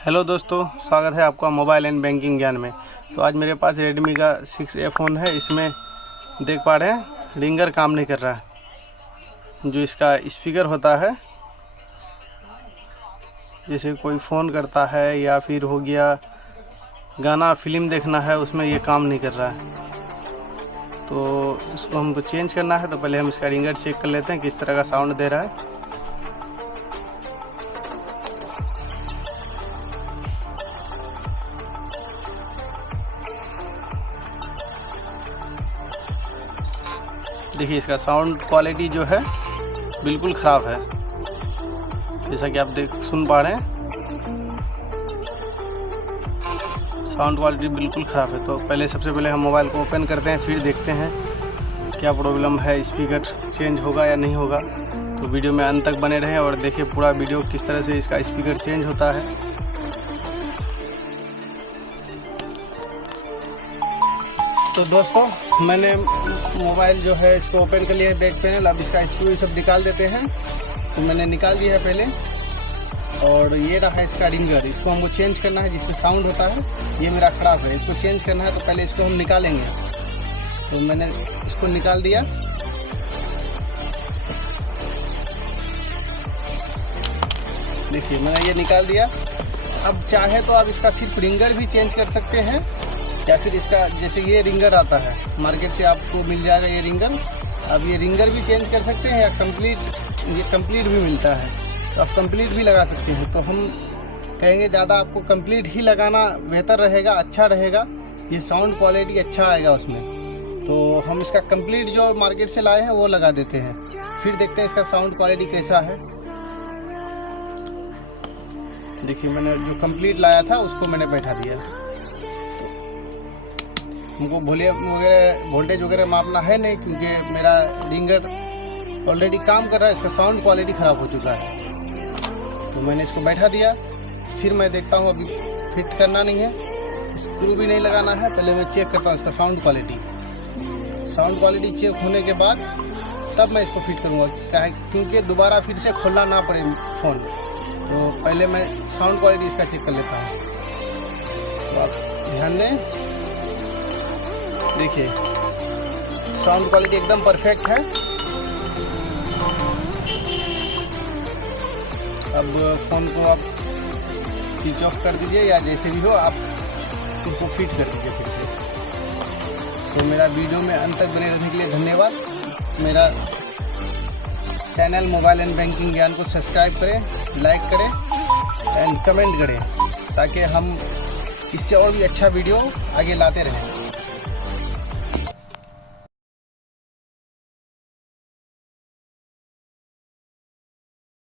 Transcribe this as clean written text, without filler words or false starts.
Hello दोस्तों, स्वागत है आपका मोबाइल एंड बैंकिंग ज्ञान में। तो आज मेरे पास रेडमी का 6A फ़ोन है। इसमें देख पा रहे हैं रिंगर काम नहीं कर रहा है। जो इसका स्पीकर होता है, जैसे कोई फ़ोन करता है या फिर हो गया गाना फिल्म देखना है, उसमें ये काम नहीं कर रहा है। तो इसको हमको चेंज करना है। तो पहले हम इसका रिंगर चेक कर लेते हैं किस तरह का साउंड दे रहा है। देखिए, इसका साउंड क्वालिटी जो है बिल्कुल ख़राब है, जैसा कि आप सुन पा रहे हैं। साउंड क्वालिटी बिल्कुल ख़राब है। तो सबसे पहले हम मोबाइल को ओपन करते हैं, फिर देखते हैं क्या प्रॉब्लम है, स्पीकर चेंज होगा या नहीं होगा। तो वीडियो में अंत तक बने रहें और देखिए पूरा वीडियो किस तरह से इसका स्पीकर चेंज होता है। तो दोस्तों, मैंने मोबाइल जो है इसको ओपन कर लिया है, बैक पैनल। अब इसका स्क्रू सब निकाल देते हैं। तो मैंने निकाल दिया है पहले, और ये रहा इसका रिंगर। इसको हमको चेंज करना है, जिससे साउंड होता है। ये मेरा ख़राब है, इसको चेंज करना है। तो पहले इसको हम निकालेंगे। तो मैंने इसको निकाल दिया। देखिए, मैंने ये निकाल दिया। अब चाहे तो आप इसका सिर्फ रिंगर भी चेंज कर सकते हैं, या फिर इसका जैसे ये रिंगर आता है मार्केट से, आपको मिल जाएगा ये रिंगर। अब ये रिंगर भी चेंज कर सकते हैं, या कंप्लीट भी मिलता है, तो आप कंप्लीट भी लगा सकते हैं। तो हम कहेंगे ज़्यादा आपको कंप्लीट ही लगाना बेहतर रहेगा, अच्छा रहेगा। ये साउंड क्वालिटी अच्छा आएगा उसमें। तो हम इसका कंप्लीट जो मार्केट से लाए हैं वो लगा देते हैं, फिर देखते हैं इसका साउंड क्वालिटी कैसा है। देखिए, मैंने जो कंप्लीट लाया था उसको मैंने बैठा दिया। हमको वोल्टेज वगैरह मापना है नहीं, क्योंकि मेरा रिंगर ऑलरेडी काम कर रहा है। इसका साउंड क्वालिटी ख़राब हो चुका है। तो मैंने इसको बैठा दिया। फिर मैं देखता हूँ, अभी फिट करना नहीं है, स्क्रू भी नहीं लगाना है। पहले मैं चेक करता हूँ इसका साउंड क्वालिटी चेक होने के बाद तब मैं इसको फिट करूँगा, क्योंकि दोबारा फिर से खोलना ना पड़े फ़ोन। तो पहले मैं साउंड क्वालिटी इसका चेक कर लेता हूँ। तो आप ध्यान दें, देखिए साउंड क्वालिटी एकदम परफेक्ट है। अब फ़ोन को आप स्विच ऑफ कर दीजिए, या जैसे भी हो आप उसको फिट कर दीजिए फिर से। तो मेरा वीडियो में अंत तक बने रहने के लिए धन्यवाद। मेरा चैनल मोबाइल एंड बैंकिंग ज्ञान को सब्सक्राइब करें, लाइक करें एंड कमेंट करें, ताकि हम इससे और भी अच्छा वीडियो आगे लाते रहें।